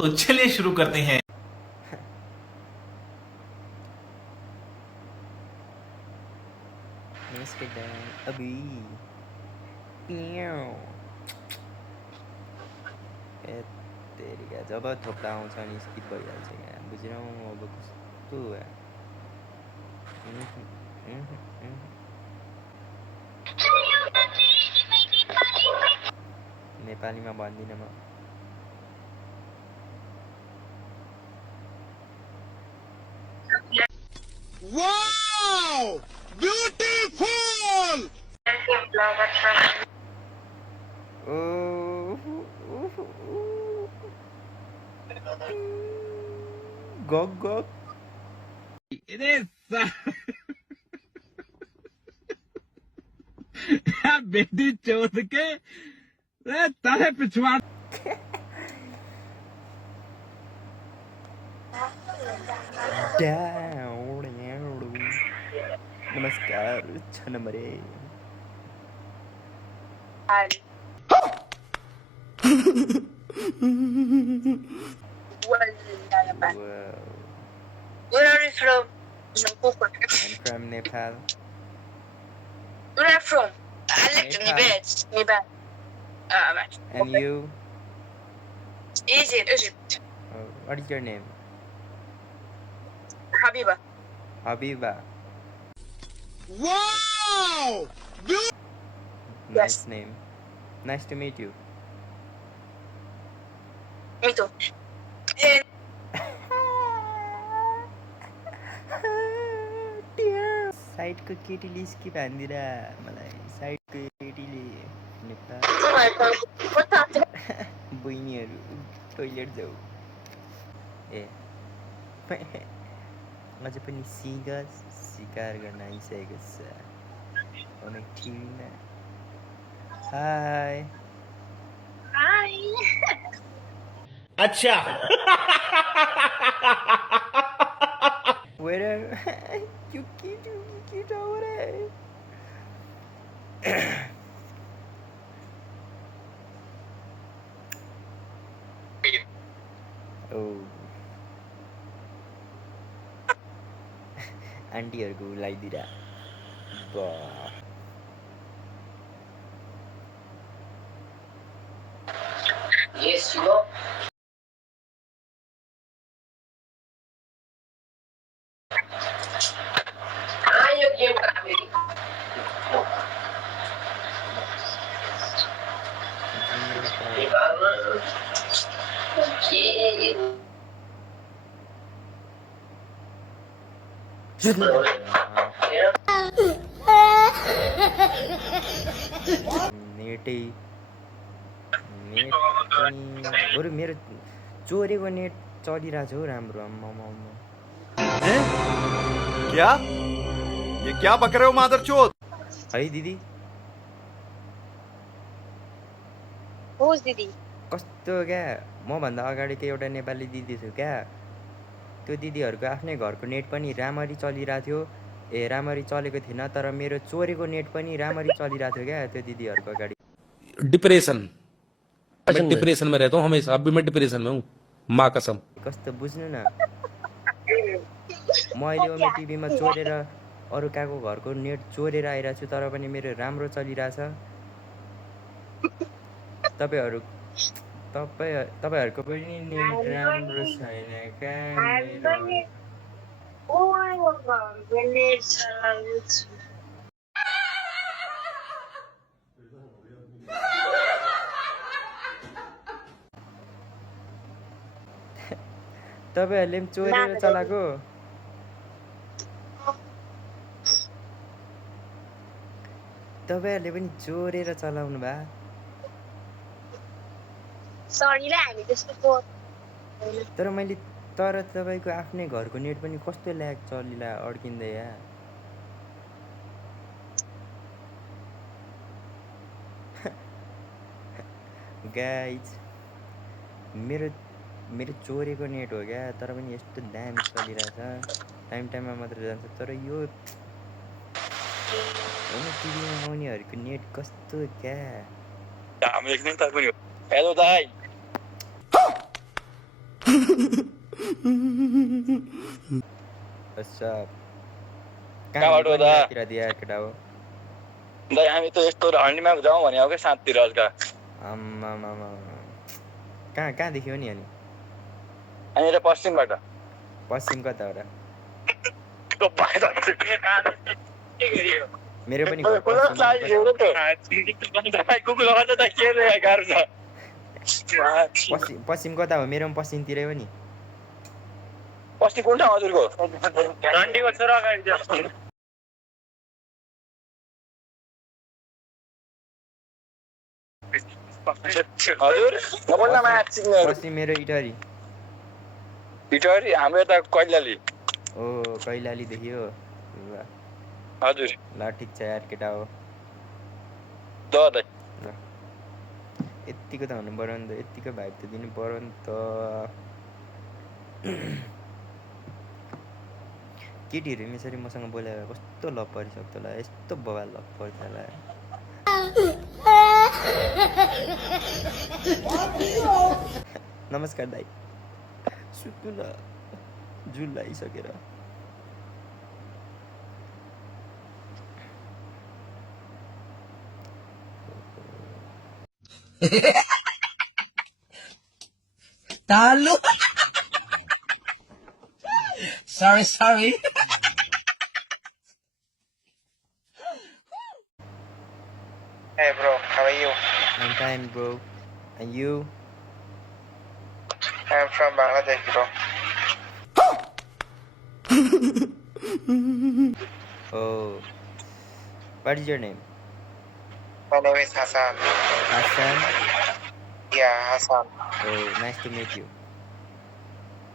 तो चलिए शुरू करते हैं। नमस्कार ड्याड अभी ए तेरिका जब थोप्ला आउँछ अनि स्किप भइहाल्छ यहाँ बुझिरहँ अब कस्तो नेपालीमा भन्दिनँ म Wow! Beautiful! गक गक बेटी चोद के तारे पिछवाड़ नमस्कार 6 नम्बरे Wow. Where are you from? I'm from Nepal. Where are you from? I like Nepal. Nepal. And you? Egypt. Oh, what is your name? Habiba. Habiba. Wow! Nice name. Nice to meet you. Me too. And साइडको केटीले skip हान्दिरा मलाई साइडको केटीले नेपाल बहिनीहरू toilet जाऊ ए अझ पनि शिकार गर्न आइसकेको छ अनेक टिममा हाई hi. अच्छा Where are you cute over there? Oh. आन्टीहरूको लगाइदिरा वाह Yes, you go. You give नेटै नेट बरु मेरो चोरेको नेट चलिरहेछ हौ राम्रो आम्मामा हैं? क्या? ये क्या बक रहे हो मादरचोद? है दिदी Who's Didi? कस्तो क्या मभन्दा अगाडिको एउटा नेपाली दिदी थियो क्या त्यो दिदीहरूको आफ्नै घरको नेट पनि राम्ररी चलिरहेको थियो ए राम्ररी चलेको थिएन तर मेरो चोरेको नेट पनि राम्ररी चलिरहेको थियो क्या त्यो दिदीहरूको अगाडि डिप्रेशन मैं डिप्रेशन में रहता हूँ हमेशा अब भी मैं डिप्रेशन में हूँ माँ कसम कस्तो बुझ्नु न म अहिले ओमे टिभीमा चोरेर अरू काको घरको नेट चोरेर आइरहेको छु तर पनि मेरो राम्रो चलिरहेछ तपाईँहरूको पनि नेट राम्रो छैन क्या तपाईँहरूले पनि चोरेर चलाएको तपाईँहरूले पनि चोरेर चलाउनु भा तर तपाईँको आफ्नै घरको नेट पनि कस्तो ल्याग चलिला अड्किँदै या गाइज मेरो चोरेको नेट हो क्या तर पनि यस्तो दामी चलिरहेछ टाइममा मात्र जान्छ तर यो टिभीमा आउनेहरूको नेट कस्तो क्या हेलो दाइ अच्छा कहाँबाट हो दा? तिर दिया केटा हो दाइ हामी त यस्तो हन्डीमा जाउँ भने के साथतिर हल्का आम्मामामा कहाँ कहाँ देख्यो नि अनि यहाँनिर पश्चिमबाट पश्चिम कता हो र त्यो बाहिर मेरो पनि घर पश्चिम पश्चिम कता हो मेरो पनि पश्चिमतिरै हो नि पश्चिम कुन ठाउँ हजुरको डन्डीको छोरा अगाडि हजुर नबोल्न माछिङहरू पश्चिम मेरो इटहरी इटहरी हाम्रो यता कैलाली ओ कैलाली देखियो ल हजुर ल ठिक छ यार केटा हो द दाइ ल यत्तिको त हुनु पऱ्यो नि त यत्तिको भाइब त दिनु पऱ्यो नि त केटीहरू यसरी मसँग बोलेर कस्तो लभ परिसक्थ्यो होला यस्तो बवाल लभ पर्थ्यो होला नमस्कार दाइ सुत्नु न जुल लागिसकेर Talu. Sorry. Hey bro, how are you? I'm fine bro and you I'm from Bangladesh bro. oh what is your name My name is Hassan. Hassan Yeah, Hassan. oh nice to meet you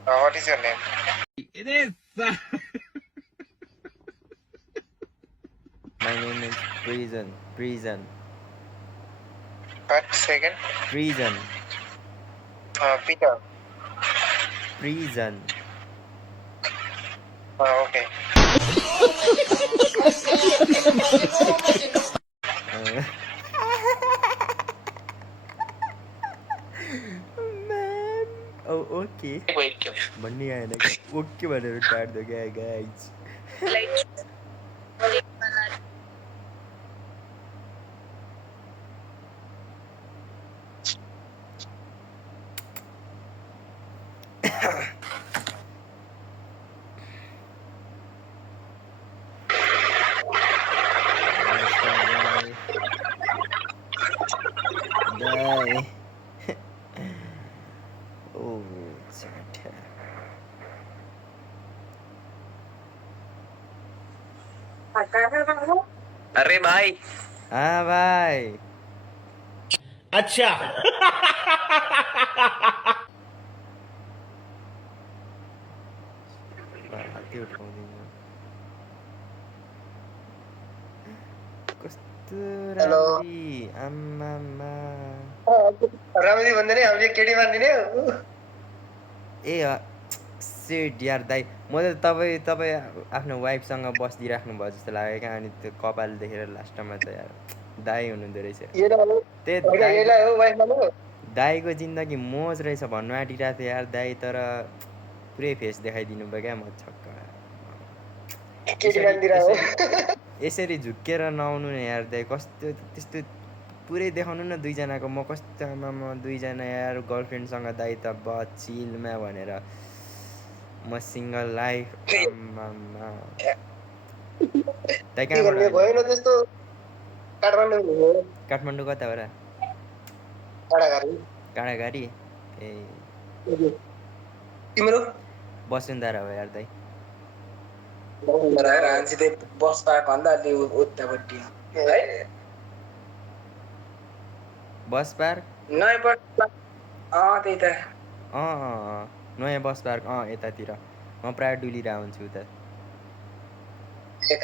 What is your name? It is. my name is prison What? Second? prison Peter. prison Okay. Man. Oh, okay. भन्ने आएन okay भनेर काट्दो क्या guys दाइ ओ चाट्या अरे भाइ हाँ भाइ अच्छा. हातै उठाउँदैन कस्तो Hello. राम्री आम्मामा रामजी भन्दैन हामीले केटी मान्दिने ए सेट यार दाइ म त तपाईँ आफ्नो वाइफसँग बसिदिइराख्नु भयो जस्तो लाग्यो क्या अनि त्यो कपाल देखेर लास्टमा त यार दाइ हुनुहुँदो रहेछ यसलाई हो वाइफ मान्नु दाइको जिन्दगी मोज रहेछ भन्नु आँटिरहेको थियो यार दाइ तर पुरै फेस देखाइदिनु भयो क्या म छक्क केटी मान्दिरा हो यसरी झुक्केर नआउनु न यार दाइ कस्तो त्यस्तो पुरै देखाउनु न दुईजनाको म कस्तो आमामा दुईजना यार गर्लफ्रेन्डसँग दाइ त बचिलमा भनेर म सिङ्गल लाइफ आमामा दाइ कहाँबाट भएन त्यस्तो काठमाडौँ हो काठमाडौँ कता हो र काँडाघारी काँडाघारी ए तिम्रो वसुन्धरा हो यार दाइ बस पाएको भन्दा अलि उतापट्टि है बस पार्क नयाँ बस त्यही त नयाँ बस पार्क यतातिर म प्रायः डुलिरहेको हुन्छु उता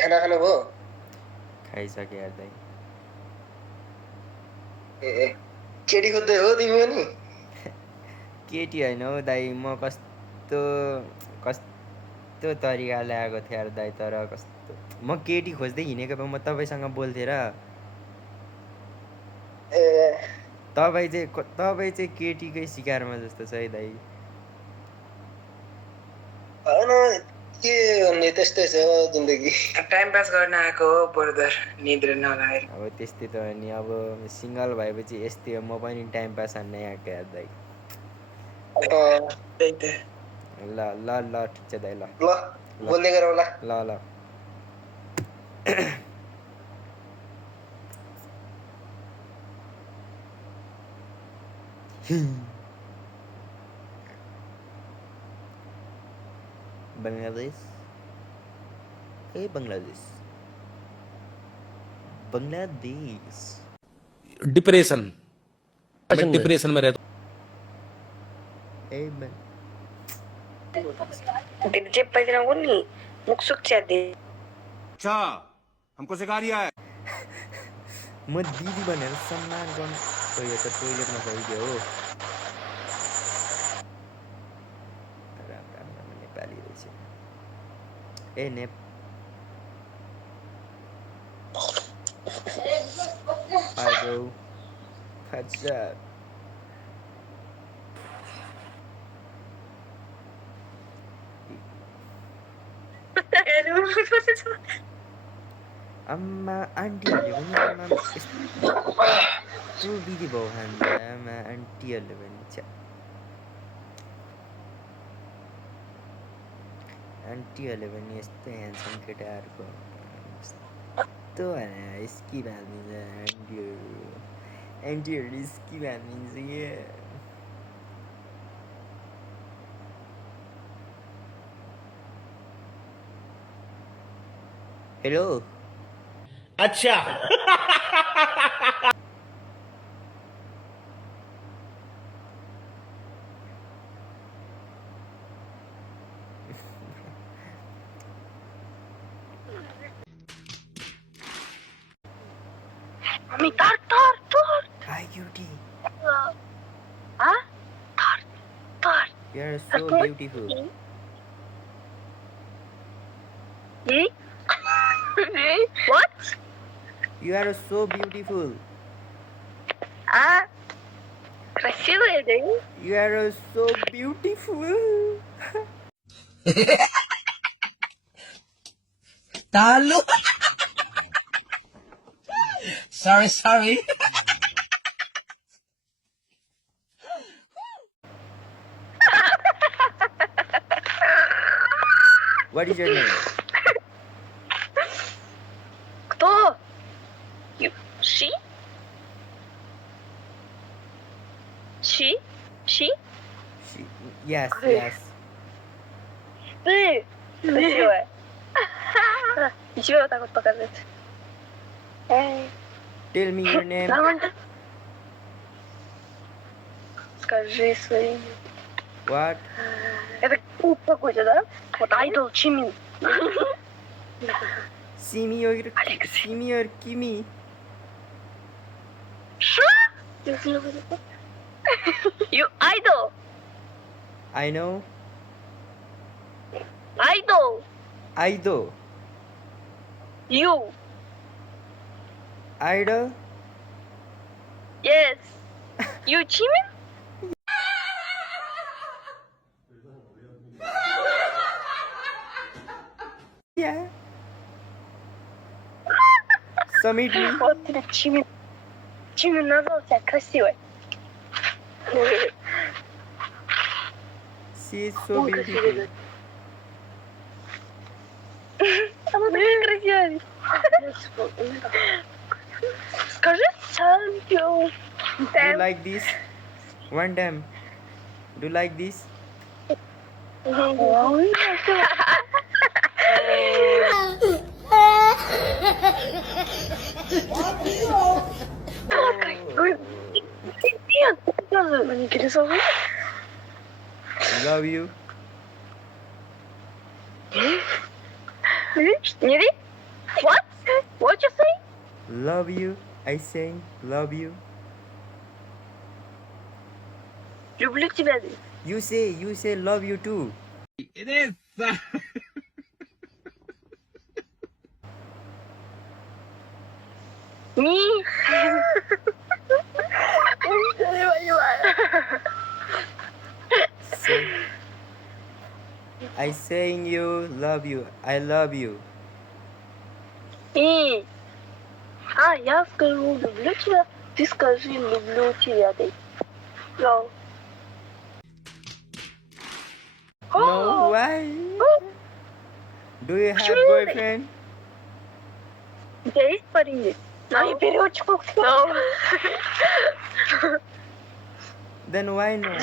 खाना खानुभयो खाइसकेँ यार दाइ ए केटी खोज्दै हो तिमी पनि केटी होइन हौ दाइ म कस्तो तरिकाले आएको थिएँ यार दाइ तर कस्तो म केटी खोज्दै हिँडेको भए म तपाईँसँग बोल्थेँ र ए तपाईँ चाहिँ केटीकै शिकारमा जस्तो छ है दाइ होइन के भन्ने त्यस्तै छ जिन्दगी टाइम पास गर्न आएको हो ब्रदर निद्रा नलागेर अब त्यस्तै त हो नि अब सिङ्गल भएपछि यस्तै हो म पनि टाइम पास हान्न आएको यार दाइ त्यही त ल ल ल ठिक छ दाइ ल ल बोल्दै गरौँ ल ल ल बङ्गलादेश ए बङ्गलादेश बङ्गलादेश डिप्रेशन मैं डिप्रेशन में रहता ए बं जे पहिला नि मुख सुक्छ दे अच्छा हमको सिखा रिया है म दिदी भनेर सम्मान गर्नु यो त टोइलेटमा गइदियो हो राम राम राम नेपाली रहेछ ए नेप Hi bro, what's up? आम्मा आन्टीहरूले पनि आमा यस्तो बिदी भाउ खान्छ आमा आन्टीहरूले पनि छ्या आन्टीहरूले पनि यस्तो ह्यान्डसम केटाहरूको यस्तो भनेर स्किप हालिदिन्छ आन्टीहरूले स्किप हालिदिन्छ क्या हेलो अच्छा हामी तर Hi cutie, हा तर you are so beautiful. What? You are so beautiful. А? Красивая, да? You are so beautiful. Talo. Sorry. What is your name? Кто? You? She? She? She, yes. Ты красивая. И тебе вот так вот показывает. Tell me your name. Нормально. Скажи свои. What? Это какой-то, да? Вот айдол Чимин. Simi or Kimi? Что? You idol. I know. Idol. Idol. You. Idol? Yes. You Jimin? Yeah. Submit me. Вот тебе Jimin. Jimin назвал тебя красивой. She is so beautiful. Она такая красивая. Скажи thank you. Do you like this? One time. Do you like this? Love you. Really? What? What you say? Love you. I say love you. Люблю тебя. You say love you too. It is. Не. Say I saying you love you. I love you. И... А, я скажу люблю тебя, ты скажи люблю тебя. Лол. No, why? Do you have Почему? boyfriend? У тебя есть парень здесь? Ну, и переводчик. No. Then why no?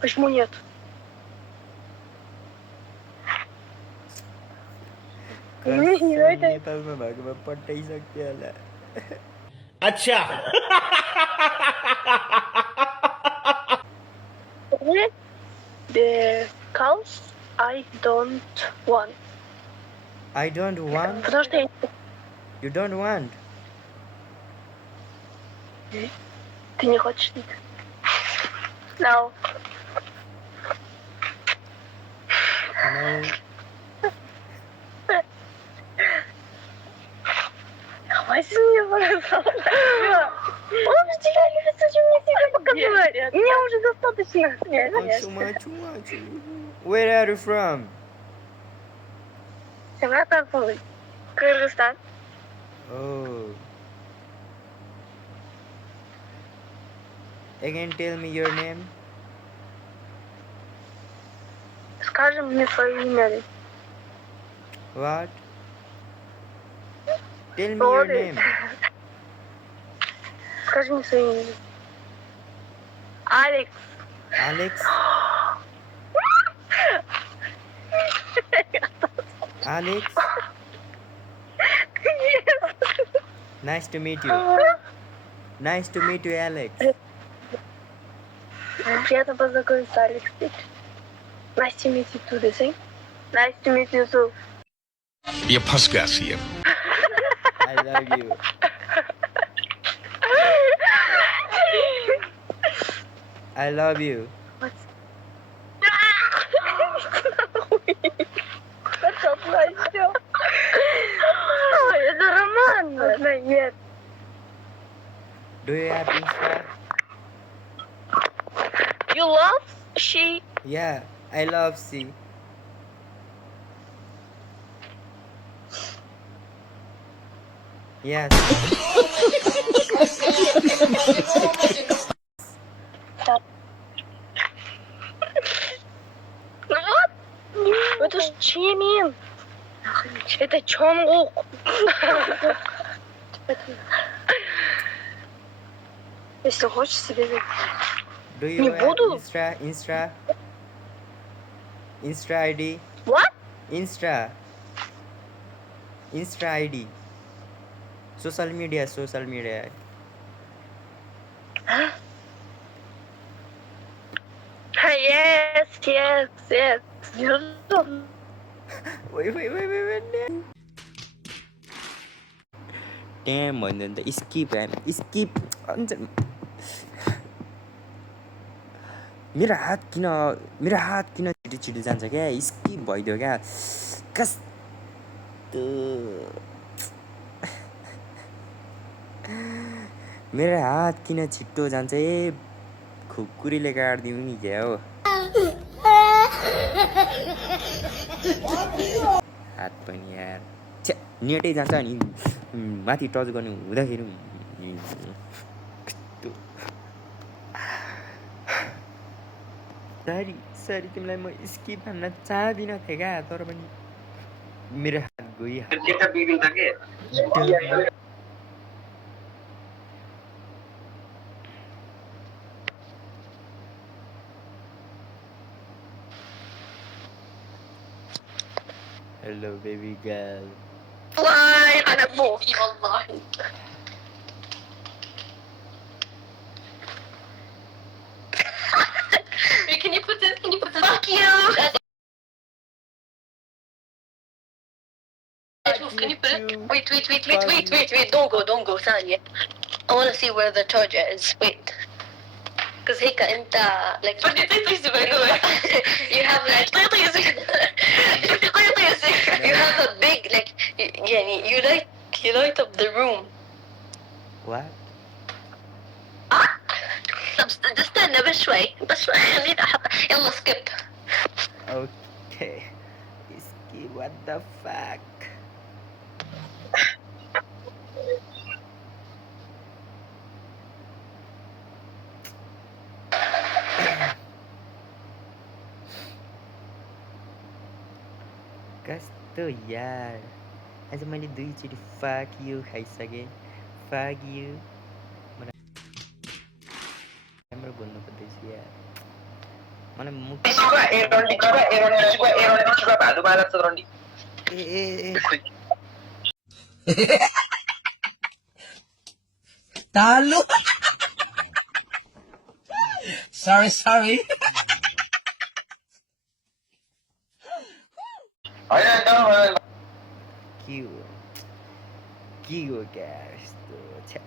Почему нет? Не, это... नेपालमा भएकोमा पठाइसक्यो होला अच्छा The cows I don't want. I don't want. Потому что я... You don't want. Ты не хочешь? No. No. Хватит мне показывать. Он же тебя любит, зачем мне тебя показывать? Меня уже достаточно. Чума, чума, чума. Where are you from? Севастополь. Кыргызстан. Oh. Again, tell me your name. Скажи мне свое имя. What? Tell me your name. Скажи мне свое имя. Алекс. Alex? Alex? Nice to meet you. Nice to meet you, Alex. Приятно познакомиться, Алекс. Nice to meet you too, the same. Nice to meet you too. ये फंस गया CM I love you. I love you. Это роман. Нет. Do you have Insta? You love she? Yeah, I love C. Yes. Вот. Это ж Чимин. Это Чонгук. Если хочешь себе... Do you Не have буду. Insta ID? What? Insta ID. Social media. Yes. Wait. Damn, भन्दा त skip. मेरो हात किन छिटो जान्छ क्या skip भइदियो क्या कस्तो मेरो हात किन छिटो जान्छ खुकुरीले काटिदिउँ नि क्या हो हात पनि यार छ्या नेटै जान्छ अनि माथि टच गर्ने हुँदाखेरि सरी तिमीलाई म स्किप भन्न चाहदिनँ थिएँ क्या तर पनि मेरो हात गइहाल्यो Hello baby girl. Why? أنا أبوك. والله. Can you put this? Fuck you. Can you put it? Wait. Don't go. ثانية. I want to see where the charger is. Wait. Because هيك أنت like. Please, you have like. You have a big like. You light up the room. What? Just استنى بس شوي خليني احط يلا سكيب. اوكي اسكي what the fuck. कस्तो यार आज मैले 2 चोटि fuck you खाइसकेँ. fuck you राम्रो बोल्नु पर्दैछ यार. मलाई मुख तालु sorry के हो क्या यस्तो छ्या.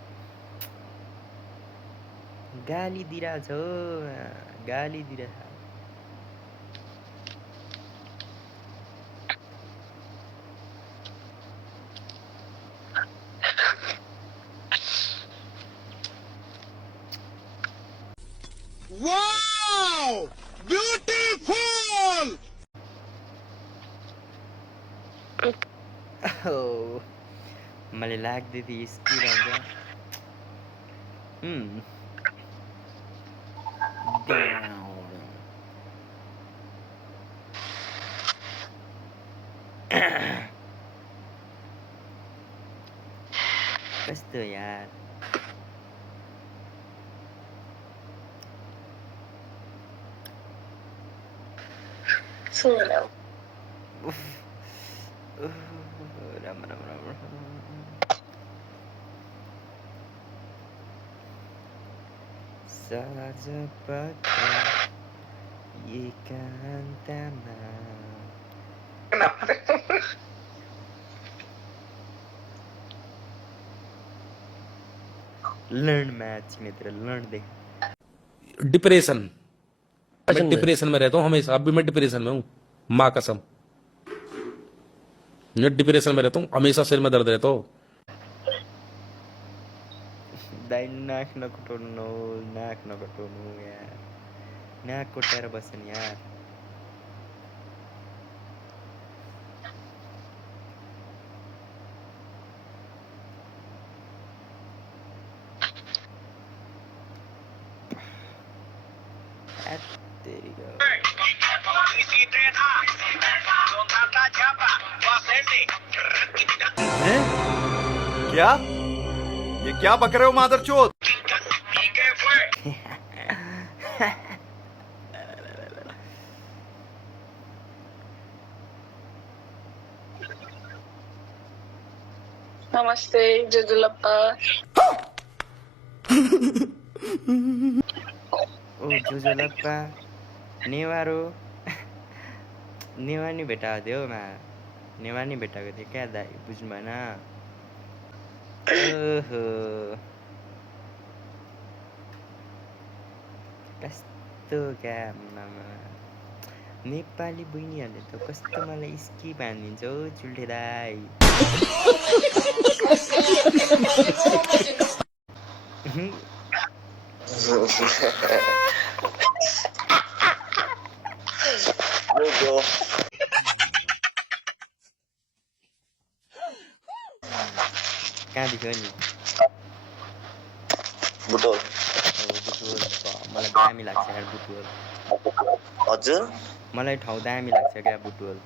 गाली दिइरहेछ हो गाली दिइरहेछ. Wow! Beautiful! मैले लाग्दै थिएँ यस्किरहन्छ. कस्तो यार. सुनो राम राम राम साँझ पक्का एकान्तमा लर्न मैच मित्र लर्न दे. डिप्रेशन. मैं डिप्रेशन में रहता हूँ हमेशा. अभी मैं डिप्रेशन में हूँ माँ कसम. मैं डिप्रेशन में रहता हूँ हमेशा. सिर में दर्द रहता हो. दाइ नाक नकुटाउनु यार. नाक कोटाएर बस्छन् यार. तेरी गो. हैं? क्या ये क्या बक रहे हो मादरचोद. नमस्ते जुजुलप्पा. ओ जुजुलप्पा नेवारो नेवा नि भेटाएको थियो मा. नेवा नि भेटाएको थियो क्या दाइ बुझ्नु भएन. ओहो कस्तो क्या मामा. नेपाली बहिनीहरूले त कस्तो मलाई स्की बानिदिन्छ हौ चुल्ठे दाइ. कहाँदेखि हो नि बुटोल. बुटवल. मलाई दामी लाग्छ यार बुटवल. हजुर मलाई ठाउँ दामी लाग्छ क्या बुटवल.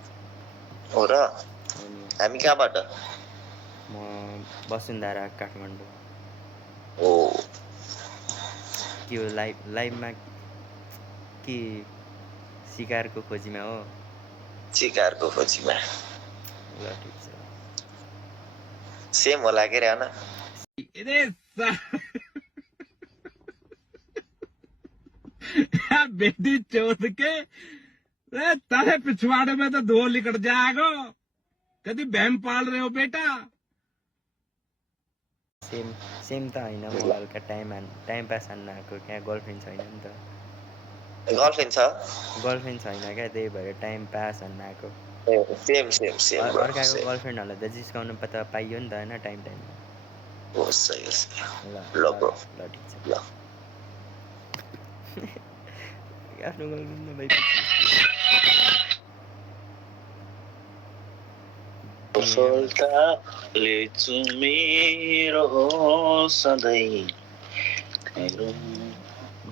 हो र. हामी कहाँबाट? म वसुन्धरा काठमाडौँ. ओ के हो लाइभमा के शिकारको खोजीमा हो. शिकारको खोजीमा. ल ठिक छ. सेम होला के रे न. बेटी चौथ के तारे पिछवाड़े में तो धो निकल जाएगा. कभी बहम पाल रहे हो बेटा. सेम त होइन. म हल्का टाइम पास हान्न आएको क्या. गर्लफ्रेन्ड छैन नि त. गर्लफ्रेन्ड छ? गर्लफ्रेन्ड छैन क्या त्यही भएर टाइम पास हान्न आएको. सेम अर्काको गर्लफ्रेन्डहरूलाई त जिस्काउनु त पाइयो नि त होइन टाइम टाइममा. हो सही ल ब्रो. ल ठिक छ. ल आफ्नो गर्लफ्रेन्ड नभए सफलताले मेरो हो सधैँ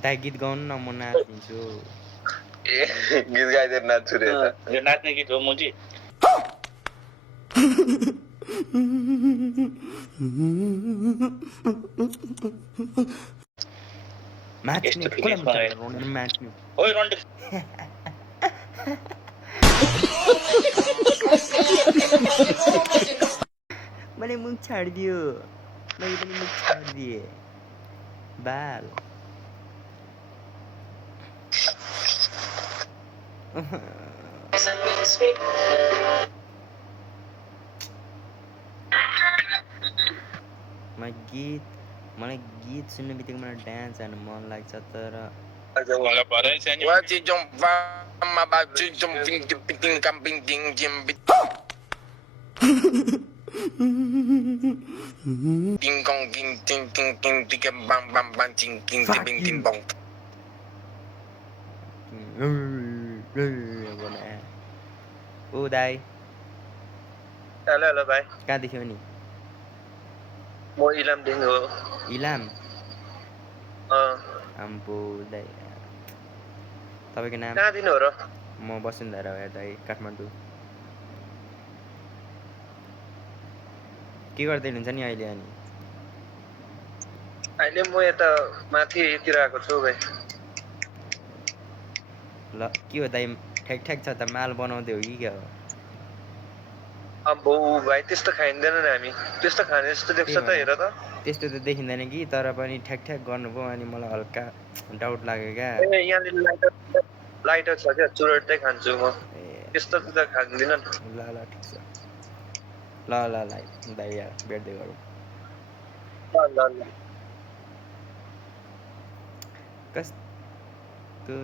दाइ गीत गाउनु न म नाचिदिन्छु गीत गाइदिएर नाच्छु रे यो नाच्ने गीत हो मुजी माच्ने कसलाई माच्नु ओइ रन्डे मैले मुख छाडिदियो मैले पनि मुख छाडिदिएँ बाल मलाई गीत सुन्ने बित्तिकै मलाई डान्स हान्नु मन लाग्छ तर ओ दाइ हेलो भाइ कहाँदेखि हो नि म इलामदेखि हो इलाम आम्बो दाइ तपाईँको नाम कहाँदेखि हो र म वसुन्धरा हो दाइ काठमाडौँ के गर्दै हुनुहुन्छ नि अहिले अनि अहिले म यता माथितिर आएको छु भाइ ल के हो दाइ ठ्याक ठ्याक छ त माल बनाउँदै हो कि क्या हो अब भाइ त्यस्तो खाइँदैन नि हामी त्यस्तो खाने जस्तो देख्छ त हेर त त्यस्तो त देखिँदैन कि तर पनि ठ्याक ठ्याक गर्नुभयो अनि मलाई हल्का डाउट लाग्यो क्या ए यहाँनिर लाइटर छ क्या चुरोटै खान्छु म त्यस्तो त खाँदिनँ ल ल ठिक छ ल ल ल दाइ यार भेट्दै गरौँ ल ल कस्तो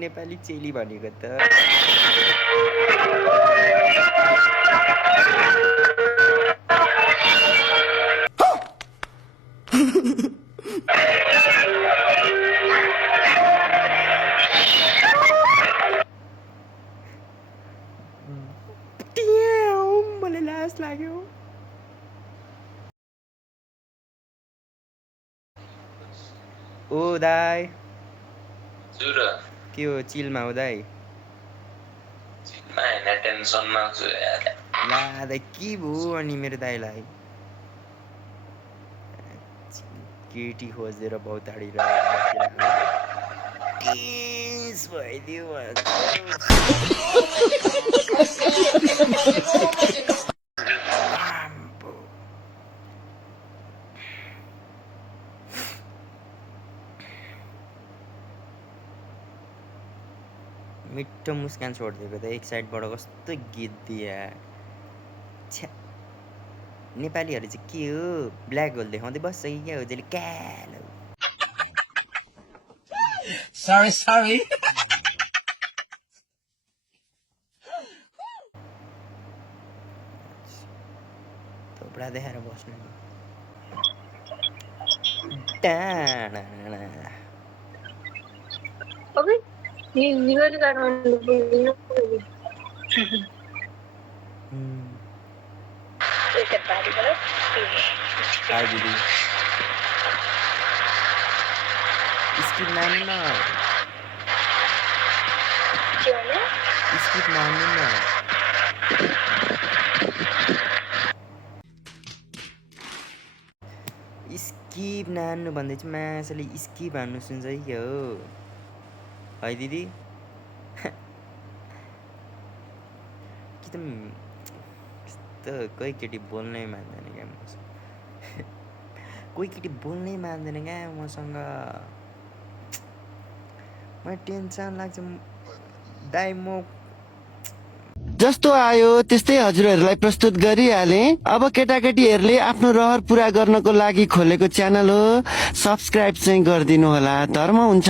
नेपाली चेली भनेको त मलाई लाज लाग्यो ओ दाइ के हो चिलमा हो दाइ टेन्सनमा छु ला दाइ के भयो अनि मेरो दाइलाई केटी खोजेर भौताडी भइदियो मिठो मुस्कान छोडिदिएको त एक साइडबाट कस्तो गीत दिए छ्या नेपालीहरू चाहिँ के हो ब्ल्याक होल देखाउँदै बस्छ कि क्या हो जहिले कालो सरी थोप्रा देखाएर बस्नु टाढा हाय दिदी स्किप नानी न स्किप नानी न स्किप नान्नु भन्दै चाहिँ मासुले स्किप हान्नु सुन्छ कि के हो है दिदी कि त कोही केटी बोल्नै मान्दैन क्या मसँग कोही केटी बोल्नै मान्दैन क्या मसँग मलाई टेन्सन लाग्छ दाइ म जस्तो आयो त्यस्तै हजुरहरूलाई प्रस्तुत गरिहाले। अब केटाकेटीहरूले आफ्नो रहर पूरा गर्नको लागि खोलेको च्यानल हो, सब्स्क्राइब चाहिँ गरिदिनु होला, धर्म हुन्छ।